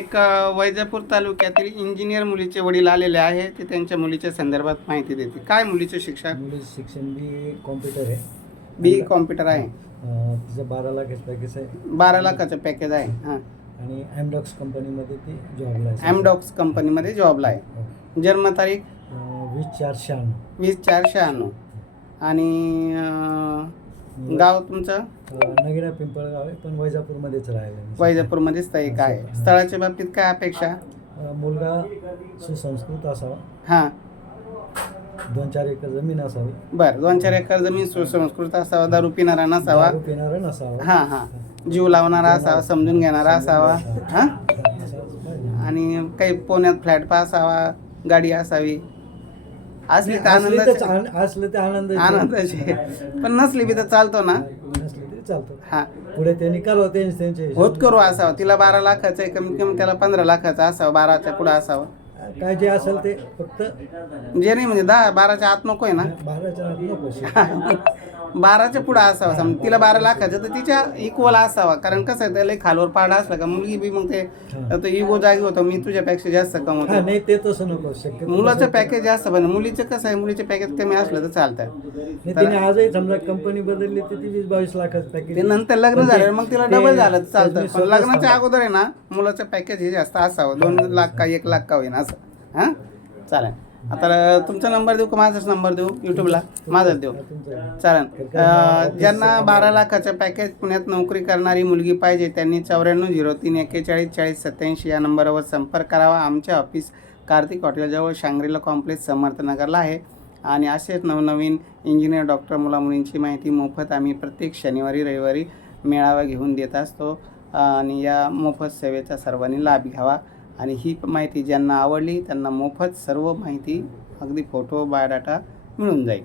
एक वैजापूर तालुक्यातील इंजिनियर मुलीचे वडील आलेले आहे. ते त्यांच्या मुलीच्या संदर्भात माहिती देते काय मुलीचं शिक्षण? मुलीचं शिक्षण बी कॉम्प्युटर आहे. बी कॉम्प्युटर आहे. अं, तिचं बारा लाख पॅकेज आहे. बारा लाखाचं पॅकेज आहे. हां. आणि ॲमडॉक्स कंपनीमध्ये ती जॉबला आहे. ॲमडॉक्स कंपनीमध्ये जॉबला आहे. हो. जन्मतारीख अं, वीस चार शहाण्णव. वीस चार शहाण्णव. आणि अ, गाव तुमचं? नगिरा पिंपळगाव आहे पण वैजापूरमध्येच राहिलं. वैजापूरमध्येच स्थायिक आहे. स्थळाच्या बाबतीत काय अपेक्षा? मुलगा सुसंस्कृत असावा. हां. दोन चार एकर जमीन असावी. बरं दोन चार एकर जमीन सुसंस्कृत असावा दारू पिणारा नसावा. पिणारा नसावा. हां हां. जीव लावणारा असावा समजून घेणारा असावा. हां. आणि काही पुण्यात फ्लॅट पास असावा गाडी असावी. असली तर असली तर आनंदाची आन- असलं ते आनंद आनंदाची. पण नसली बी तर चालतो ना. चालतं. हा. पुढे त्यांनी करावं त्यांचे त्यांचे होत करू असावा. तिला बारा लाखाचं आहे कमीत कमी त्याला पंधरा लाखाचा असावा बाराच्या पुढं असावा. काय जे असेल ते फक्त जे नाही म्हणजे दहा बाराच्या आत नको आहे ना? बाराच्या आत नको. बाराच्या पुढं असावा. समजा तिला बारा लाखाचं तर तिच्या इक्वल असावा. कारण कसं आहे त्याला खालवर पाडा असला का मुलगी बी मग ते. तो इगो जागी होतो मी तुझ्यापेक्षा जास्त हा कमवतो नाही ते तसं नको शक्य मुलाचं पॅकेज जास्त पण मुलीचं कसं आहे मुलीचे पॅकेज कमी असलं तर चालतं नाही तिने आजही समजा कंपनी बदलली तर ती वीस बावीस लाखाचं पॅकेज नंतर लग्न झालं मग तिला डबल झालं तर चालतं. पण लग्नाच्या. अगोदर आहे ना मुलाचं पॅकेज हे जास्त असावं. दोन लाख का एक लाख का होईना असं. हां? चालेल. आता तुमचा नंबर देऊ का? माझाच नंबर देऊ? यूट्यूबला माझाच देऊ? चालेल. ज्यांना बारा लाखाचं पॅकेज पुण्यात नोकरी करणारी मुलगी पाहिजे त्यांनी चौऱ्याण्णव झिरो तीन एक्केचाळीस चाळीस सत्याऐंशी या नंबरवर संपर्क करावा. आमच्या ऑफिस कार्तिक हॉटेलजवळ शांग्रीला कॉम्प्लेक्स समर्थनगरला आहे. आणि असेच नवनवीन इंजिनियर डॉक्टर मुलामुलींची माहिती मोफत आम्ही प्रत्येक शनिवारी रविवारी मेळावा घेऊन देत असतो. आणि या मोफत सेवेचा सर्वांनी लाभ घ्यावा. आणि ही माहिती ज्यांना आवडली त्यांना मोफत सर्व माहिती अगदी फोटो बायोडाटा मिळून जाईल.